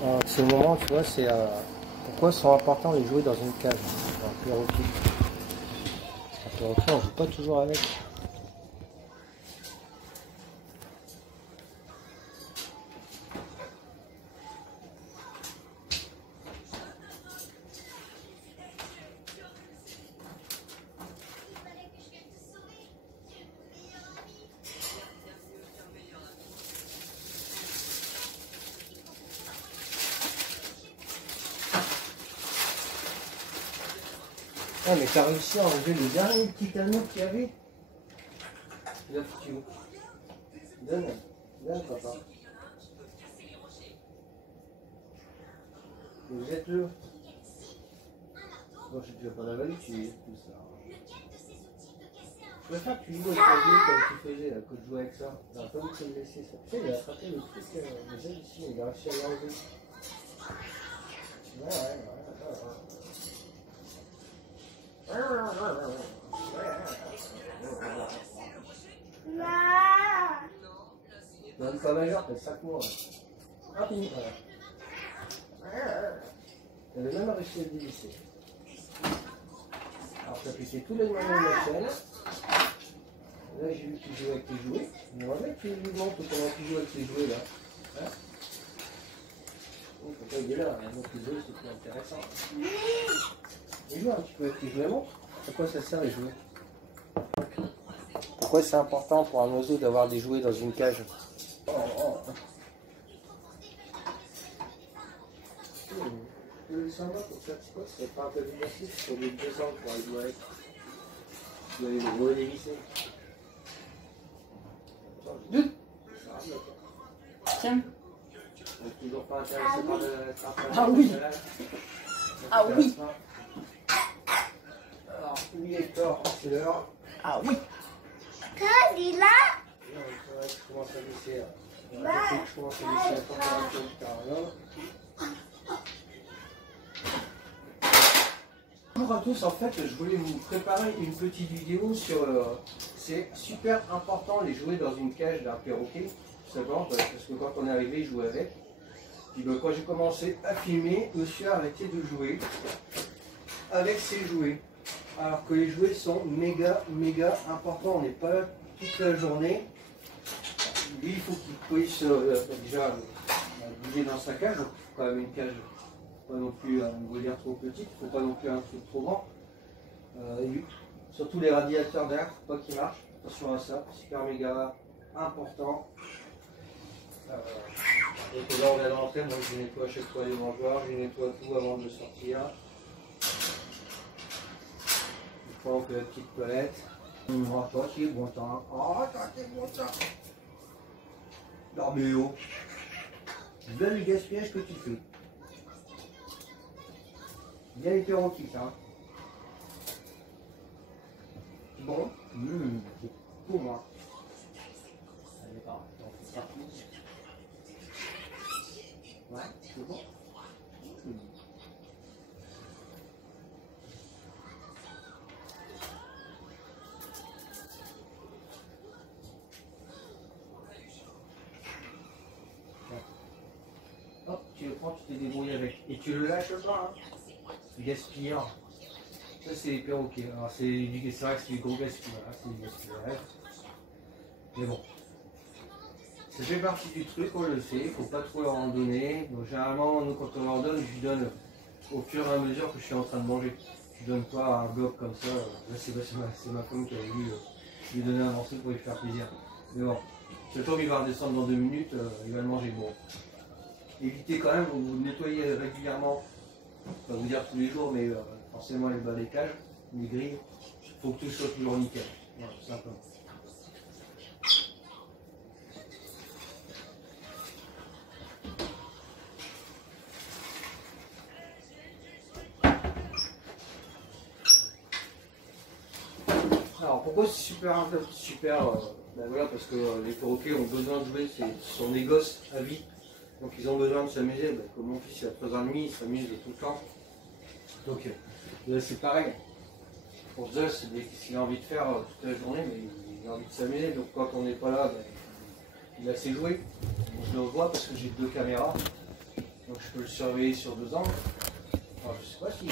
Alors, c'est le moment, tu vois, c'est pourquoi sont importants les jouets dans une cage. Un perroquet. Un perroquet, on joue pas toujours avec. Ah, mais t'as réussi à enlever le dernier petit anneau qu'il y avait. Là, tu veux. Donne, papa. Vous êtes le. Bon, je ne vais pas la valider, tu es tout ça. Je préfère que tu joues avec ta vie comme tu faisais, là, que de jouer avec ça. J'aurais pas voulu te le laisser, ça. Tu sais, il a attrapé le truc, les ailes ici, il a réussi à l'enlever. Ouais. Donne pas majeur, t'as 5 mois. Rapide, voilà. Elle a même réussi à le dévisser. Alors, tu as appliqué tous les moyens de la chaîne. Là, j'ai vu que tu jouais avec tes jouets. On va mettre que tu lui montres comment tu joues avec tes jouets là. Hein? Oh, pourquoi il est là? Un autre jouet, c'est plus intéressant. Et joue un petit peu avec tes jouets. Montre. À quoi ça sert les jouets? Pourquoi c'est important pour un oiseau d'avoir des jouets dans une cage? Sympa pour ça, tu vois, c'est pas un peu diversif sur les 2 ans pour aller jouer avec. Tu dois aller le redévisser. Tiens. On est toujours pas intéressé par le. Ah oui. Ah oui. Alors, oui, Hector, c'est l'heure. Ah oui. Quand il est là. Non, c'est vrai que je commence à laisser. Je commence à laisser la température du carrière. Bonjour à tous, en fait je voulais vous préparer une petite vidéo sur c'est super important les jouets dans une cage d'un perroquet, tout simplement parce que quand on est arrivé, je jouais avec. Puis quand j'ai commencé à filmer, monsieur a arrêté de jouer avec ses jouets. Alors que les jouets sont méga importants, on n'est pas là toute la journée. Lui il faut qu'il puisse déjà bouger dans sa cage, donc il faut quand même une cage. Pas non plus un volière trop petite, il ne faut pas non plus un truc trop grand. Surtout les radiateurs d'air, faut pas qu'ils marchent. Attention à ça, super méga important. Et là on vient de rentrer, moi je nettoie à chaque fois les mangeoires, je nettoie tout avant de sortir. Je prends que la petite toilette. Oh, toi qui es bon temps. Oh, toi qui es bon temps. Non mais oh, bien le gaspillage que tu fais. Bien les perroquets, ça. Bon. C'est pour moi. Allez, pas. On fait partout. Ouais, c'est bon. Hop, tu le prends, tu t'es débrouillé avec. Et tu le lâches pas, hein. Gaspilleur. Ça c'est les perroquets. Alors c'est vrai que c'est du gros gaspillage. C'est du gaspillage. Mais bon. Ça fait partie du truc, on le sait. Il ne faut pas trop leur en donner. Donc généralement, nous quand on leur donne, je lui donne au fur et à mesure que je suis en train de manger. Je ne donne pas un gobe comme ça. Là c'est ma femme qui avait voulu lui donner un morceau pour lui faire plaisir. Mais bon. Ce jour il va redescendre dans 2 minutes, il va le manger. Bon. Évitez quand même, vous nettoyez régulièrement. Je ne vais pas vous dire tous les jours, mais forcément les bas des cages, les grilles, il faut que tout soit toujours nickel. Voilà, tout simplement. Alors pourquoi c'est super ben voilà, parce que les perroquets ont besoin de jouer, ce sont des gosses à vie. Donc ils ont besoin de s'amuser, ben, comme mon fils il a 3 ans et demi, il s'amuse tout le temps. Donc là c'est pareil. Pour Zeus, c'est ce qu'il a envie de faire toute la journée, mais il a envie de s'amuser. Donc quand on n'est pas là, ben, il a ses jouets. Donc, je le vois parce que j'ai 2 caméras. Donc je surveiller sur 2 ans. Alors, je sais pas si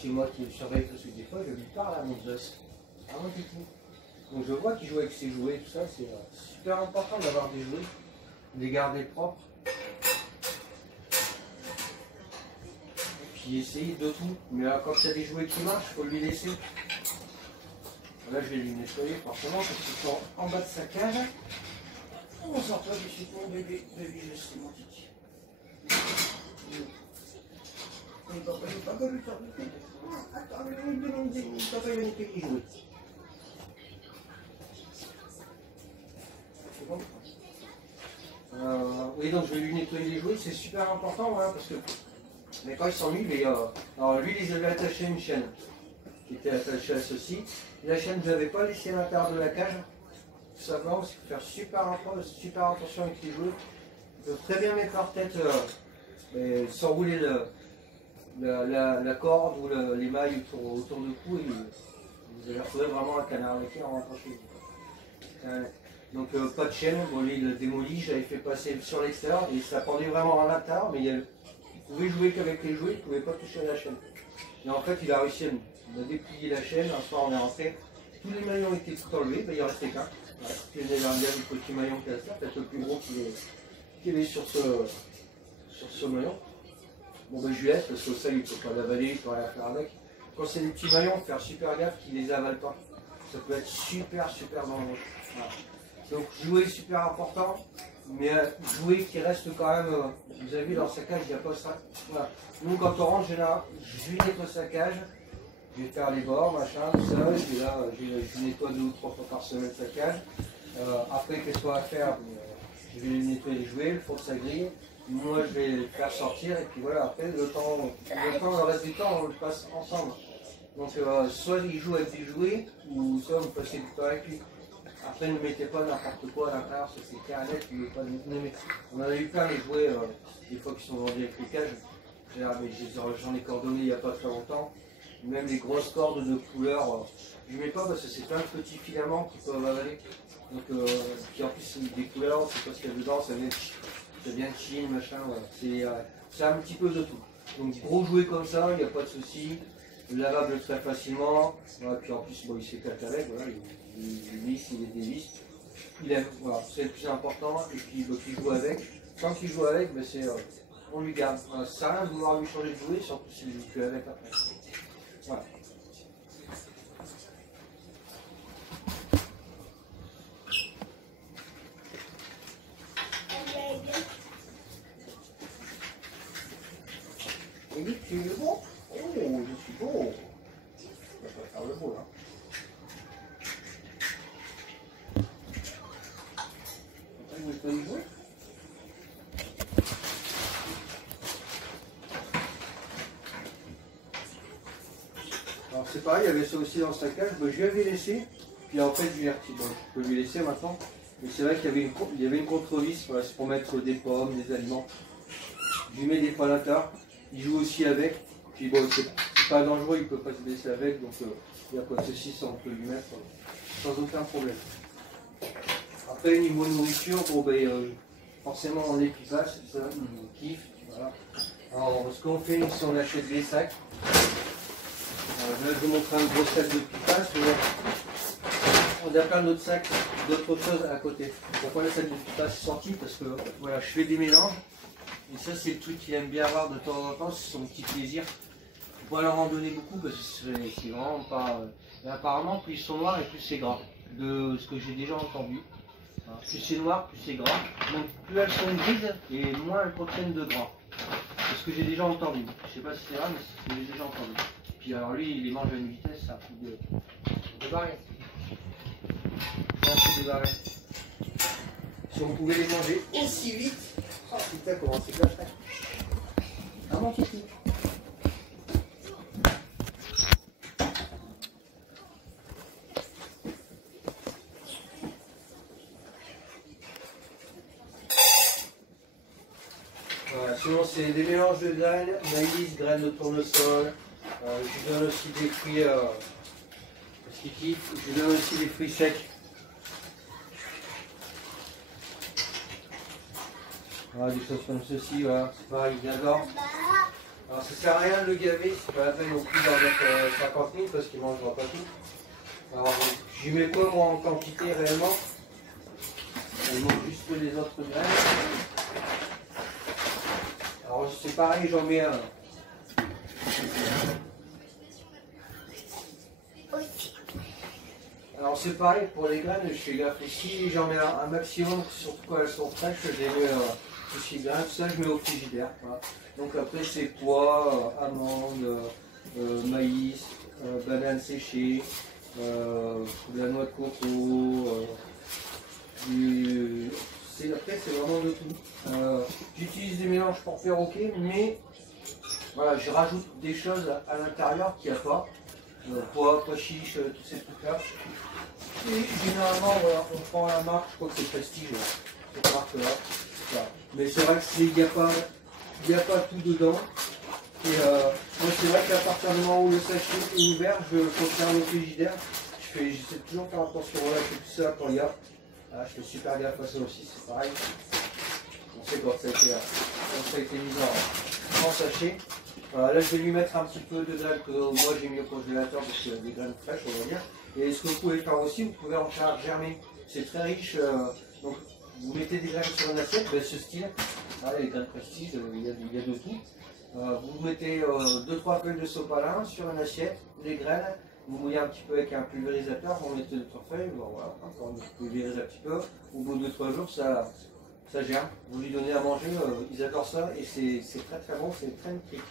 c'est moi qui le surveille, parce que des fois je lui parle à mon gosse. Vraiment du tout. Donc je vois qu'il joue avec ses jouets, tout ça, c'est super important d'avoir des jouets, de les garder propres. Et puis essayer de tout. Mais quand il y a des jouets qui marchent, il faut lui laisser. Là je vais lui nettoyer forcément parce qu'ils sont en bas de sa cage. On sort pas du suite mon bébé, je sais mon titi. Papa, attends, il va nettoyer les jouets. C'est bon. Oui, donc je vais lui nettoyer les jouets, c'est super important, voilà, parce que mais quand il s'ennuie, alors lui, il avait attaché une chaîne qui était attachée à ceci. La chaîne, je ne l'avais pas laissée à l'intérieur de la cage, tout simplement parce qu'il faut faire super attention avec les jouets. Ils peuvent très bien mettre leur tête, s'enrouler la corde ou les mailles autour du cou et vous allez retrouver vraiment un canard laqué en rentrant chez vous. Donc pas de chaîne, bon, lui il l'a démoli, j'avais fait passer sur l'extérieur et ça pendait vraiment à l'intérieur, mais il pouvait jouer qu'avec les jouets, il ne pouvait pas toucher à la chaîne. Et en fait il a réussi à déplier la chaîne, un soir on est rentré, tous les maillons étaient tout enlevés, il en restait qu'un. Voilà. Il y avait un petit maillon qui est là, peut-être le plus gros qu'il est sur ce maillon. Bon ben je lui laisse parce que ça il ne peut pas l'avaler, il ne peut rien faire avec. Quand c'est des petits maillons, faire super gaffe qu'il ne les avale pas. Ça peut être super dangereux. Voilà. Donc jouer super important, mais jouer qui reste quand même, vous avez vu dans sa cage, il n'y a pas ça. Voilà. Nous quand on rentre, je lui nettoie sa cage, je vais faire les bords, machin, tout ça, je nettoie 2 ou 3 fois par semaine sa cage. Après qu'est-ce qu'on va faire, je vais lui nettoyer les jouets, le fond de sa grille. Moi je vais le faire sortir et puis voilà, après le reste du temps on le passe ensemble. Donc soit il joue avec des jouets ou soit vous passez du temps avec lui. Après ne mettez pas n'importe quoi à l'intérieur, c'est clair et net, pas on en a eu plein les jouets, des fois qui sont vendus avec les cages. J'en ai coordonné il n'y a pas très longtemps. Même les grosses cordes de couleur, je ne mets pas parce que c'est plein de petits filaments qui peuvent avaler. Donc puis en plus des couleurs, c'est pas ce qu'il y a dedans, ça vient de Chine, machin, voilà. C'est un petit peu de tout. Donc gros jouets comme ça, il n'y a pas de souci, lavable très facilement, voilà, puis en plus bon, il s'éclate avec, voilà, il lisse, il est dévisse, il aime, voilà, c'est le plus important, et puis il joue avec. Quand il joue avec, ben, on lui garde. Voilà, ça sert à rien de vouloir lui changer de jouet, surtout s'il ne joue plus avec après. Voilà. Et lui, tu es le beau? Oh, je suis beau. Je vais pas faire le beau là. Vous voulez pas y jouer? Alors c'est pareil, il y avait ça aussi dans sa cage, je lui avais laissé, puis en fait je l'ai retiré. Bon, je peux lui laisser maintenant, mais c'est vrai qu'il y avait une contre-vis, voilà, c'est pour mettre des pommes, des aliments. Je lui mets des fois à l'intérieur, il joue aussi avec, puis bon, c'est pas dangereux, il ne peut pas se blesser avec, donc il n'y a pas de souci, ça on peut lui mettre sans aucun problème. Après, niveau nourriture, bon, forcément on l'épipage, c'est ça, il kiffe, voilà. Alors ce qu'on fait, c'est on achète des sacs. Je vais vous montrer un gros sac de pipas, on a plein d'autres sacs, d'autres choses à côté. Pourquoi le sac de pipas est sorti? Parce que voilà, je fais des mélanges. Et ça c'est le truc qu'il aime bien avoir de temps en temps, c'est son petit plaisir. Il faut pas leur en donner beaucoup parce que c'est vraiment pas... Mais apparemment plus ils sont noirs et plus c'est gras. De ce que j'ai déjà entendu. Voilà. Plus c'est noir, plus c'est gras. Donc plus elles sont grises et moins elles contiennent de gras. C'est ce que j'ai déjà entendu. Je sais pas si c'est vrai mais c'est ce que j'ai déjà entendu. Puis alors lui il les mange à une vitesse, c'est un truc de barré. C'est un truc de barré. Si on pouvait les manger aussi vite. Oh putain comment c'est clair. Ah mon kiki. Voilà, sinon c'est des mélanges de graines, maïs, graines de tournesol. Je donne aussi des fruits parce qu'il kiffe. Je donne aussi des fruits secs. Voilà, des choses comme ceci, voilà, c'est pareil, il adore. Alors ça sert à rien de le gaver, c'est pas la peine non plus d'en mettre 50 000 parce qu'il ne mangera pas tout. Alors j'y mets pas moi en quantité réellement. Je mange juste les autres graines. Alors c'est pareil, j'en mets un. Alors c'est pareil pour les graines, je fais gaffe aussi, j'en mets un maximum, surtout quand elles sont fraîches, je les mets aussi graines, tout ça je mets au frigidaire. Voilà. Donc après c'est pois, amandes, maïs, bananes séchées, de la noix de coco, après c'est vraiment de tout. J'utilise des mélanges pour perroquet, mais voilà, je rajoute des choses à l'intérieur qu'il n'y a pas. Pois chiche, tous ces trucs-là. Et généralement, voilà, on prend la marque, je crois que c'est Prestige, cette marque-là. Voilà. Mais c'est vrai qu'il n'y a pas tout dedans. Et moi, c'est vrai qu'à partir du moment où le sachet est ouvert, je conserve le frigidaire. J'essaie de toujours faire attention, voilà, je fais tout ça quand il y a. Voilà, je fais super gaffe à ça aussi, c'est pareil. On sait quand ça a été mis en sachet. Là, je vais lui mettre un petit peu de graines que moi j'ai mis au congélateur parce qu'il y a des graines fraîches, on va dire. Et ce que vous pouvez faire aussi, vous pouvez en faire germer. C'est très riche. Donc, vous mettez des graines sur une assiette, ben, ce style. Voilà, les graines Prestige, il y a de tout. Vous mettez 2-3 feuilles de sopalin sur une assiette, les graines. Vous mouillez un petit peu avec un pulvérisateur, vous mettez 2-3 feuilles. Bon, voilà, encore vous pulvérisez un petit peu. Au bout de 2-3 jours, ça germe. Vous lui donnez à manger, ils adorent ça et c'est très très bon, c'est très nutritif.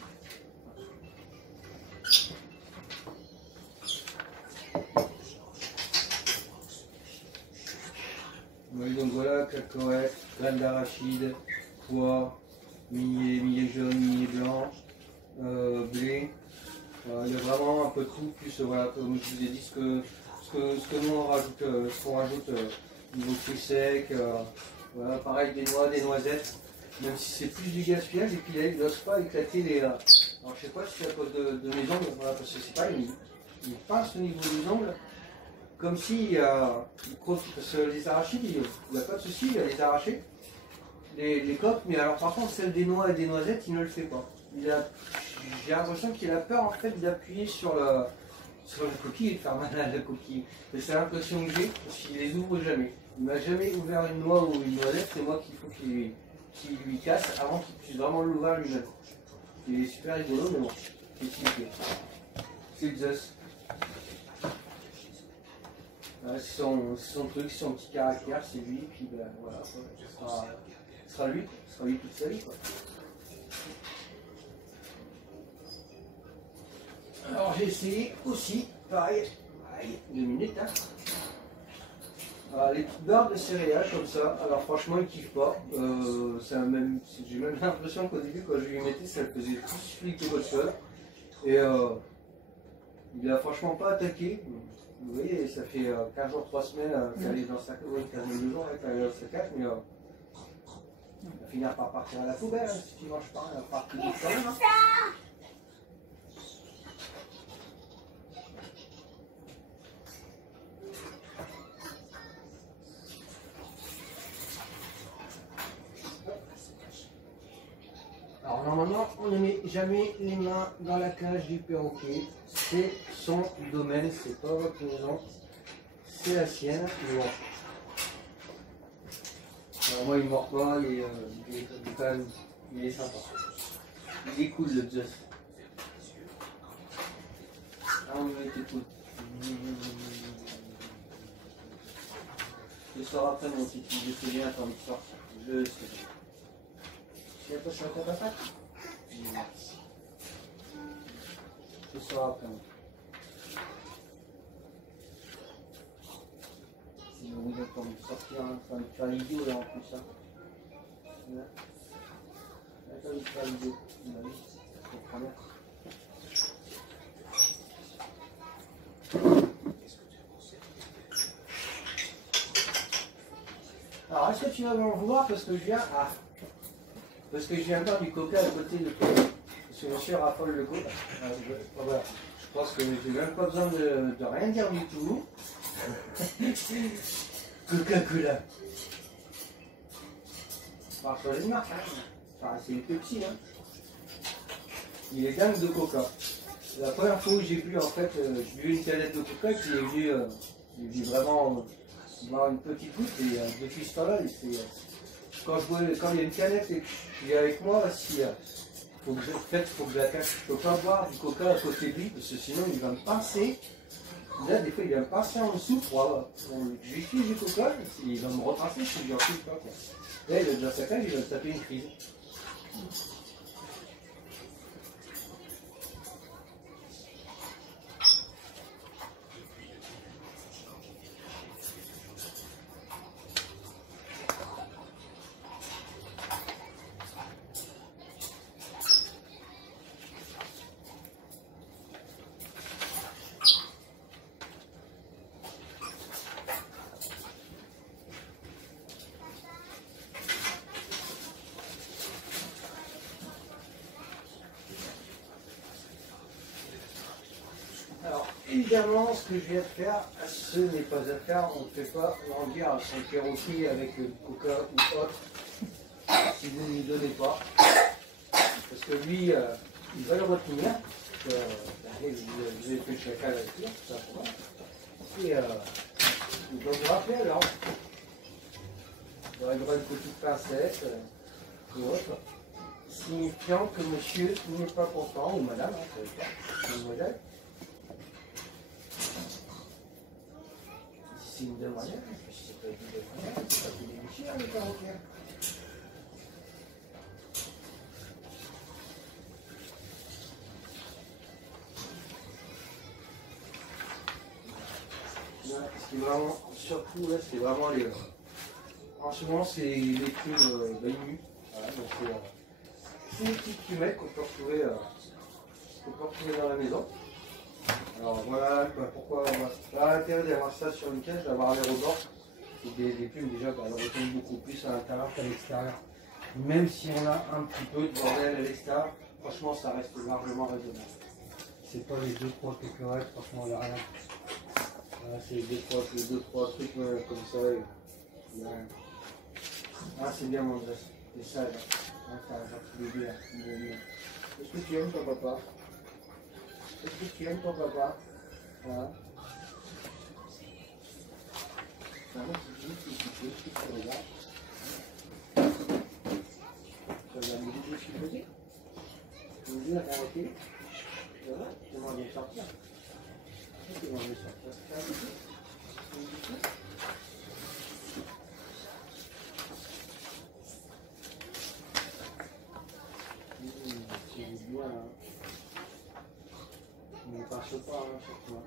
Oui, donc voilà, cacahuètes, graines d'arachide, pois, millet jaune, millet blanc, blé. Il y a vraiment un peu de tout, plus voilà, comme je vous ai dit, ce que nous on rajoute, ce qu'on rajoute niveau fruits secs, voilà, pareil des noix, des noisettes, même si c'est plus du gaspillage, et puis là, ils n'osent pas éclater les. Alors je sais pas si c'est à cause de mes ongles, voilà, parce que c'est pas, ils pincent au niveau des ongles. Comme si, parce que les arachides, il n'y a pas de souci, il va les arracher, les coques, mais alors par contre, celle des noix et des noisettes, il ne le fait pas. J'ai l'impression qu'il a peur en fait d'appuyer sur la coquille et de faire mal à la coquille. C'est l'impression que j'ai, parce qu'il les ouvre jamais. Il ne m'a jamais ouvert une noix ou une noisette, c'est moi qu'il faut qu'il lui casse avant qu'il puisse vraiment l'ouvrir lui-même. Il est super rigolo, mais bon, c'est Zeus. C'est son truc, son petit caractère, c'est lui, puis ben, voilà, ce sera lui toute sa vie. Quoi. Alors j'ai essayé aussi, pareil, 2 minutes, hein. Les petites barres de céréales comme ça, alors franchement ils kiffent pas, j'ai même l'impression qu'au début quand je lui mettais ça le faisait plus fliquer qu'autre chose, et il a franchement pas attaqué. Vous voyez, ça fait 15 jours, 3 semaines qu'elle est dans sa cage, 2 jours qu'elle est dans sa cage, mais elle va finir par partir à la poubelle, hein, si tu ne manges pas, elle va partir quand même. Hein. Alors normalement, on ne met jamais les mains dans la cage du perroquet. C'est son domaine, c'est pas votre maison, c'est la sienne. Mais bon. Alors moi il ne mord pas, il est sympa. Il est cool le Zeus. Ah oui, il était cool. Je sors après mon petit, je sais bien ton histoire. Je sais bien. Tu viens pas sur ta patate? Ce soir après. Sinon, vous êtes en train de sortir, en train de faire l'idiot là en plus. Hein. Là. Là, t'as envie de faire l'idiot. Oui, je comprends bien. Alors, est-ce que tu vas m'en vouloir parce que je viens. Parce que je viens faire du coca à côté de toi. Parce que monsieur raffole le coca. Voilà. Je pense que j'ai même pas besoin de rien dire du tout. Coca-Cola. Pas choisir une marque, hein. Enfin, c'est une Pepsi, hein. Il est dingue de coca. La première fois où j'ai bu, en fait, j'ai bu une canette de coca, puis j'ai vu vraiment une petite goutte, et depuis ce temps-là, quand il y a une canette et que je suis avec moi, si, faut que je la cache. Je ne peux pas boire du coca à côté de lui, parce que sinon il va me pincer. Là, des fois, il va me pincer en dessous pour je lui file du coca, il va me repasser si je lui en file pas. Là, il a déjà sa cage, il va me taper une crise. Alors, évidemment, ce que je viens de faire, ce n'est pas à faire. On ne fait pas grandir son perroquet avec le coca ou autre, si vous ne lui donnez pas. Parce que lui, il va le retenir. Vous avez fait le chacal avec lui, tout simplement. Et il doit vous rappeler alors. Il y aura une petite pincette ou autre, signifiant que monsieur n'est pas content, ou madame, hein, c'est le modèle. C'est une demoiselle, c'est pas une demoiselle, c'est pas une déchirure, le perroquet. Ce qui est vraiment, surtout là, c'est vraiment les. En ce moment, c'est les plumes nus. Voilà, donc c'est des petites plumettes qu'on peut retrouver dans la maison. Alors voilà pourquoi l'intérêt d'avoir ça sur une cage, d'avoir les rebords. Des plumes déjà, elles retombent beaucoup plus à l'intérieur qu'à l'extérieur. Même si on a un petit peu de bordel à l'extérieur, franchement ça reste largement raisonnable. C'est pas les 2-3 cacahuètes, franchement il n'y a rien. Voilà, c'est les 2-3 trucs comme ça. Ah c'est bien mon geste, c'est ça là. Ça va faire bien. Est-ce que tu aimes ton papa? Est-ce que tu aimes ton papa? Voilà. Maintenant, c'est juste que tu regardes. Tu regardes les vidéos que tu faisais. Tu me dis la vérité. Voilà, tu m'en viens sortir. Tu m'en viens sortir. Tu as dit ça? C'est bien, hein. Ne passe pas, hein, sur toi.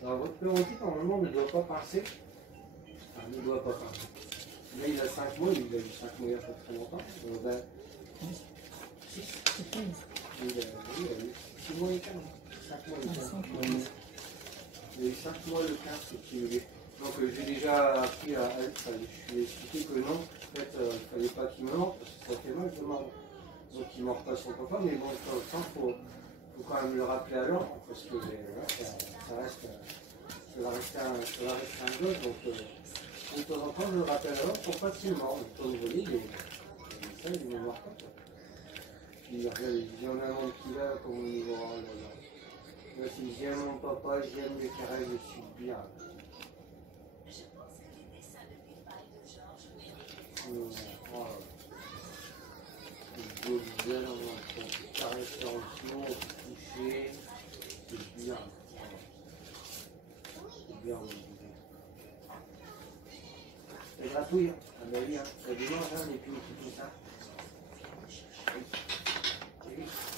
Alors, votre perroquet, normalement, ne doit pas passer. Enfin, ne doit pas passer. Là, il a 5 mois, il a eu 5 mois il n'y a pas très longtemps. 6. Il a eu 6 mois et 15. 5 mois et 15. Il a eu 5 mois le 15, ce qui est. Donc j'ai déjà appris à Alex, je lui ai expliqué que non, en fait, il ne fallait pas qu'il me morde, parce que ça fait mal de mordre. Donc il ne mord pas son papa, mais bon, de temps en temps, il faut quand même le rappeler à l'ordre, parce que ça va rester un gosse, donc de temps en temps, je le rappelle à l'ordre pour pas qu'il morde. Comme vous voyez, ça, il ne mord pas. Il y en a un qui va, comme on y voit. Là, si j'aime mon papa, j'aime les caresses, je suis bien. Voilà. Le beau visage, on va caresser en dessous, on va toucher. C'est bien. C'est bien, oui. C'est gratuit, à ma vie, ça dimanche, et puis tout ça.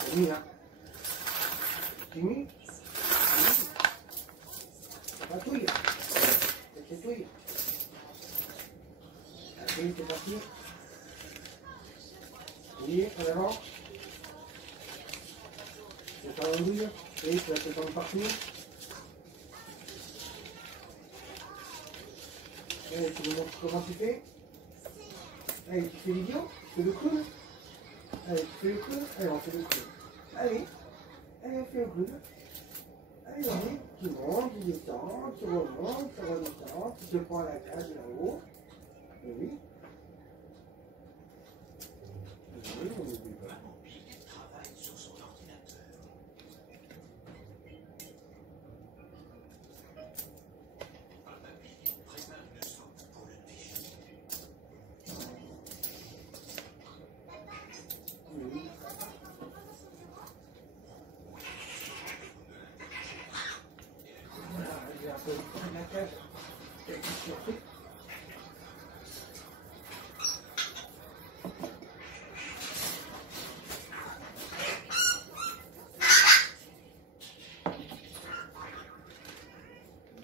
C'est mis, hein. C'est mis. C'est gratuit. C'est gratuit. Après, c'est parti. Oui, en avant. C'est pas un douille. Oui, tu vas te prendre partout. Allez, tu me montres comment tu fais? Allez, tu fais l'idiot? Tu fais le clown? Allez, tu fais le clown? Allez, on fait le clown. Allez, allez, on fait le clown. Allez, allez, tu montes, tu descends, tu remontes, tu redescends, tu te prends la cage là-haut. Et oui. Oui, on oublie pas. La cage, quelque surprise.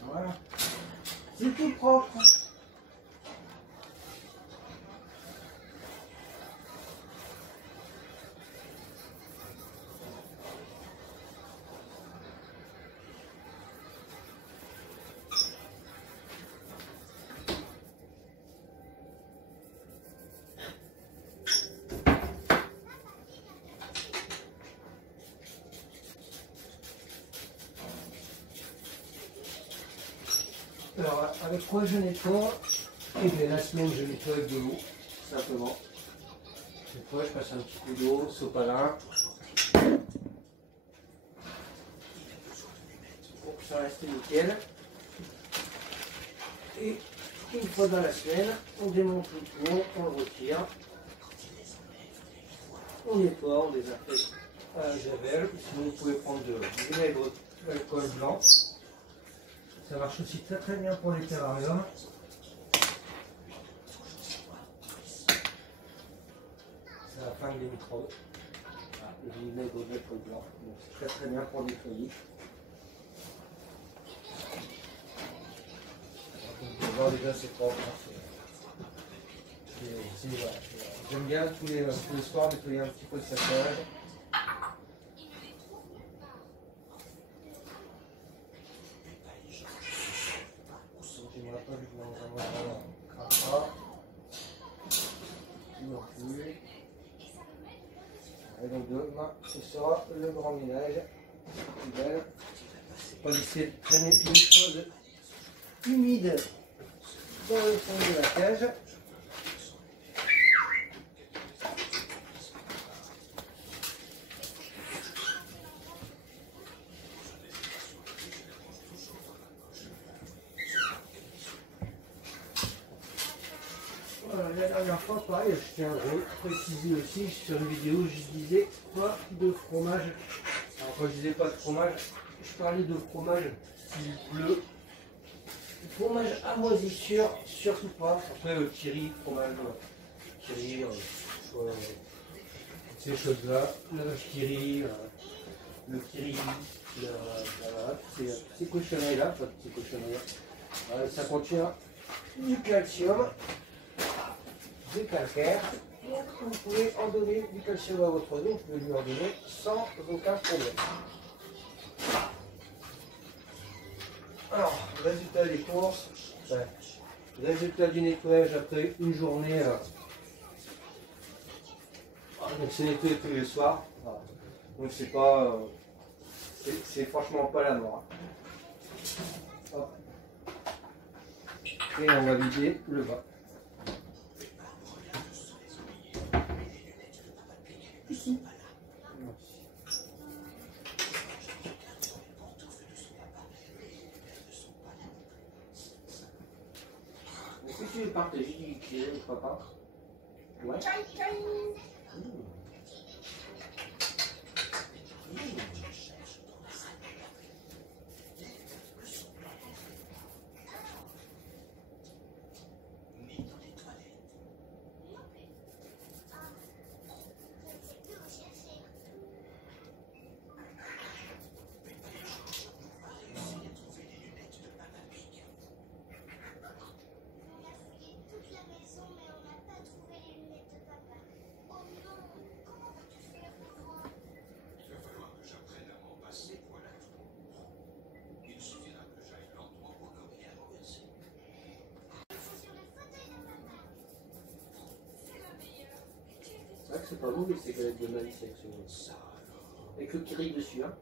Voilà. C'est tout propre. Alors, avec quoi je nettoie? Eh bien, la semaine, je nettoie avec de l'eau, simplement. Des fois, je passe un petit coup d'eau, sopalin, pour que ça reste nickel. Et une fois dans la semaine, on démonte le tout, on le retire. On nettoie, on désinfecte à la javel. Sinon, vous pouvez prendre du vinaigre d'alcool blanc. Ça marche aussi très très bien pour les terrariums. Ça flingue les microbes. Ah, le vinaigre d'alcool blanc. C'est très très bien pour nettoyer. On peut voir déjà c'est propre. Voilà. J'aime bien tous les soirs nettoyer un petit peu de passage. J'aimerais pas lui demander vraiment crapa. Non plus. Et donc demain, ce sera le grand ménage. On va laisser traîner une chose humide dans le fond de la cage. Voilà, la dernière fois, pareil, je tiens à préciser aussi sur une vidéo, je disais pas de fromage. Alors quand je disais pas de fromage, je parlais de fromage style bleu. Fromage à moisissure, surtout pas. Après, Kiri, fromage Kiri, ces choses-là, le Kiri, le Kiri, voilà, ces cochonneries-là, pas ces cochonneries-là. Ça contient du calcium, du calcaire. Donc, vous pouvez en donner du calcium à votre dos, vous pouvez lui en donner sans aucun problème. Alors, résultat des courses, résultat du nettoyage après une journée. Donc c'est nettoyé tous les soirs. Voilà. Donc c'est pas, c'est franchement pas la mort. Hop. Et on va vider le bas. Ici. Est-ce que tu veux partager du cuir, papa? Ouais. c'est pas mauvais ces galettes de maïs avec le kiri dessus. Hein.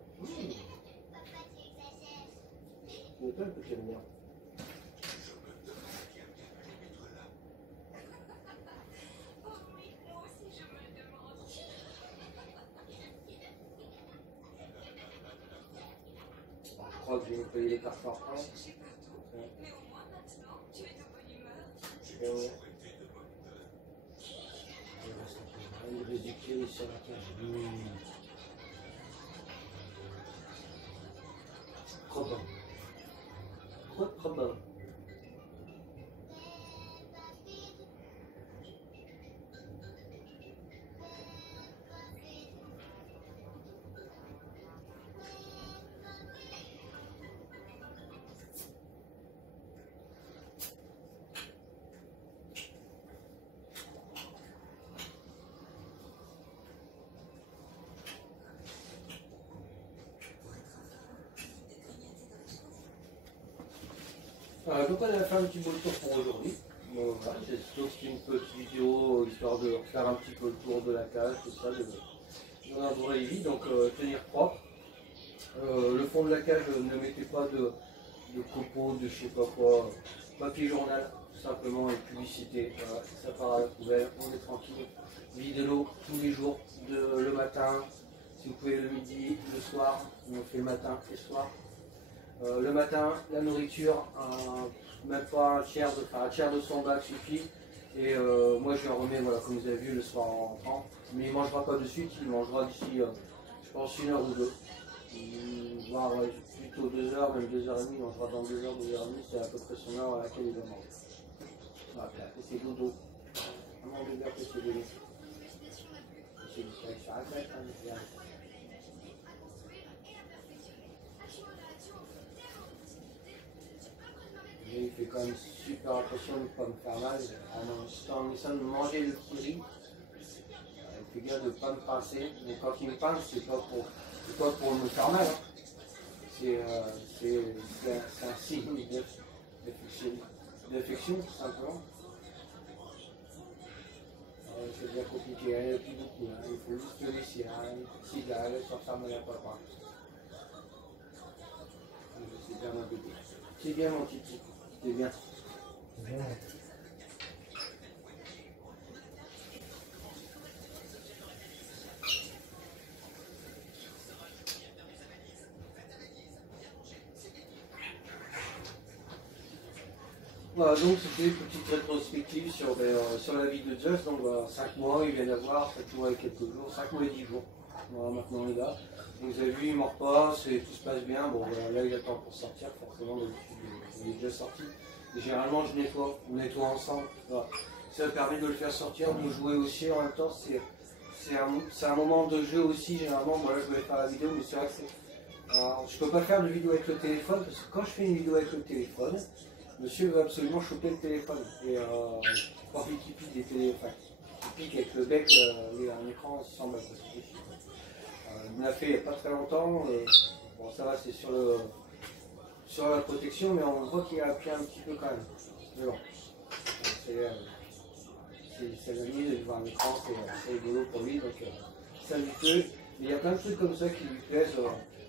Il y a plein que j'aime bien. Je crois que je vais me payer les cartes par an. Il reste du kiri sur la cage. Trop bon. Trop bon. Donc on a fait un petit peu le tour pour aujourd'hui. Voilà, c'est une petite vidéo histoire de faire un petit peu le tour de la cage, tout ça, de la vraie vie, donc tenir propre. Le fond de la cage, ne mettez pas de copeaux, de je sais pas quoi, papier journal, tout simplement, et publicité. Voilà, ça part à la poubelle, on est tranquille. Videz-l'eau tous les jours, le matin, si vous pouvez le midi, le soir, on fait le matin et le soir. Le matin, la nourriture, même pas un tiers de son bac suffit. Et moi je lui en remets, voilà, comme vous avez vu, le soir en rentrant. Mais il ne mangera pas de suite, il mangera d'ici, je pense, 1 heure ou 2. Voire plutôt 2 heures, même 2 heures et demie, il mangera dans 2 heures, 2 heures et demie, c'est à peu près son heure à laquelle il va manger. Voilà, et c'est dodo. Maman de verre que c'est dodo. C'est du steak sur la tête, hein, il fait quand même super attention de ne pas me faire mal en essayant de manger le kiri. Il fait gaffe de ne pas me pincer. Mais quand il me pince, c'est pas pour me faire mal. Hein. C'est un signe d'affection, tout simplement. C'est bien compliqué, il n'y a plus beaucoup. Hein. Il faut juste le laisser. Hein. S'il arrive sur ça, mais il n'y a pas pas. C'est bien mon bébé. C'est bien mon titi. C'est bien. Voilà, donc c'était une petite rétrospective sur la vie de Just. Donc voilà, 5 mois, il vient d'avoir 7 mois et quelques jours, 5 mois et 10 jours. Voilà, maintenant il est là. Donc, vous avez vu, il ne mord pas, tout se passe bien. Bon, voilà, là il attend pour sortir, forcément, il est déjà sorti. Et généralement, je nettoie, on nettoie ensemble. Voilà. Ça permet de le faire sortir, de jouer aussi en même temps. C'est un moment de jeu aussi, généralement. Moi, là, je vais faire la vidéo, mais c'est vrai que c'est. Alors, je ne peux pas faire de vidéo avec le téléphone, parce que quand je fais une vidéo avec le téléphone, monsieur veut absolument choper le téléphone. Et pas envie qu'il pique des téléphones. Il pique avec le bec, un écran, il semble il me l'a fait il n'y a pas très longtemps. Bon, ça va, c'est sur la protection, mais on voit qu'il a appris un petit peu quand même. Mais bon, c'est la nuit devant un écran, c'est rigolo pour lui, donc ça lui plaît. Il y a plein de trucs comme ça qui lui plaisent.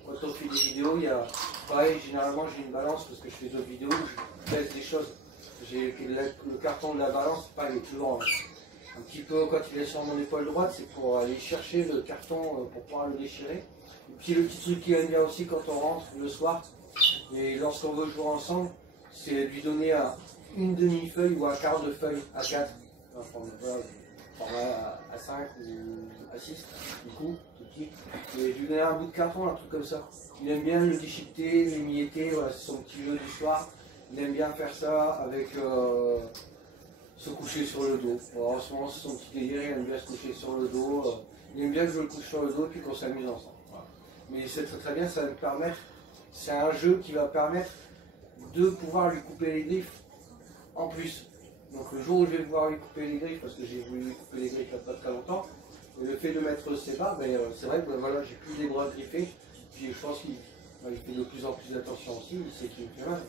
Quand on fait des vidéos, il y a, pareil, généralement j'ai une balance parce que je fais d'autres vidéos où je pèse des choses. J'ai le carton de la balance, pas il est toujours un petit peu, quand il est sur mon épaule droite, c'est pour aller chercher le carton pour pouvoir le déchirer. Et puis le petit truc qui aime bien aussi quand on rentre le soir, et lorsqu'on veut jouer ensemble, c'est lui donner une demi-feuille ou un quart de feuille à 4, à 5 ou à 6, du coup, tout petit. Et je lui donner un bout de carton, un truc comme ça. Il aime bien le déchiqueter, l'émietter, voilà, c'est son petit jeu du soir. Il aime bien faire ça avec se coucher sur le dos. Alors, en ce moment, c'est son petit délire, il aime bien se coucher sur le dos. Il aime bien que je le couche sur le dos et puis qu'on s'amuse ensemble. Voilà. Mais c'est très bien, ça va me permettre, c'est un jeu qui va permettre de pouvoir lui couper les griffes en plus. Donc le jour où je vais pouvoir lui couper les griffes, parce que j'ai voulu lui couper les griffes il n'y a pas très longtemps, et le fait de mettre ses bras, ben, c'est vrai que ben, voilà, j'ai plus des bras griffés, puis je pense qu'il fait de plus en plus attention aussi, il sait qu'il me fait mal,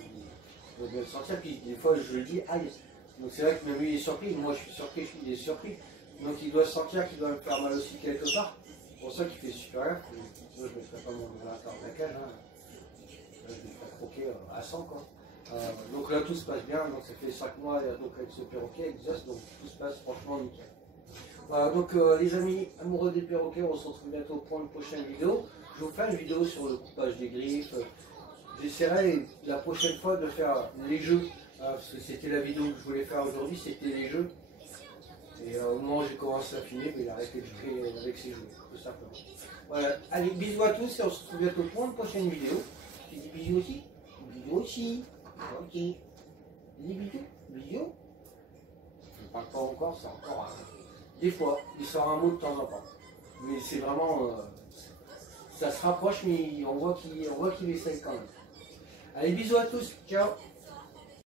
il va bien le sentir, puis des fois je lui dis aïe. Donc c'est vrai que même lui il est surpris, moi je suis surpris, il est surpris. Donc il doit sentir qu'il doit me faire mal aussi quelque part. C'est pour ça qu'il fait super gaffe. Moi je ne me ferai pas mon ordinateur de la cage. Hein. Je vais faire croquer à 100 quoi. Donc là tout se passe bien, donc ça fait 5 mois donc avec ce perroquet, avec Zeus, donc tout se passe franchement nickel. Donc les amis amoureux des perroquets, on se retrouve bientôt pour une prochaine vidéo. Je vous ferai une vidéo sur le coupage des griffes. J'essaierai la prochaine fois de faire les jeux, parce que c'était la vidéo que je voulais faire aujourd'hui, c'était les jeux. Et au moment où j'ai commencé à filmer, il a arrêté de jouer avec ses jeux, tout simplement. Voilà, allez, bisous à tous et on se retrouve bientôt pour une prochaine vidéo. Tu dis bisous aussi? Bisous aussi. Ok. Dis bisous? Bisous? Je ne parle pas encore, c'est encore des fois, il sort un mot de temps en temps. Mais c'est vraiment... ça se rapproche, mais on voit qu'il essaye quand même. Allez, bisous à tous, ciao.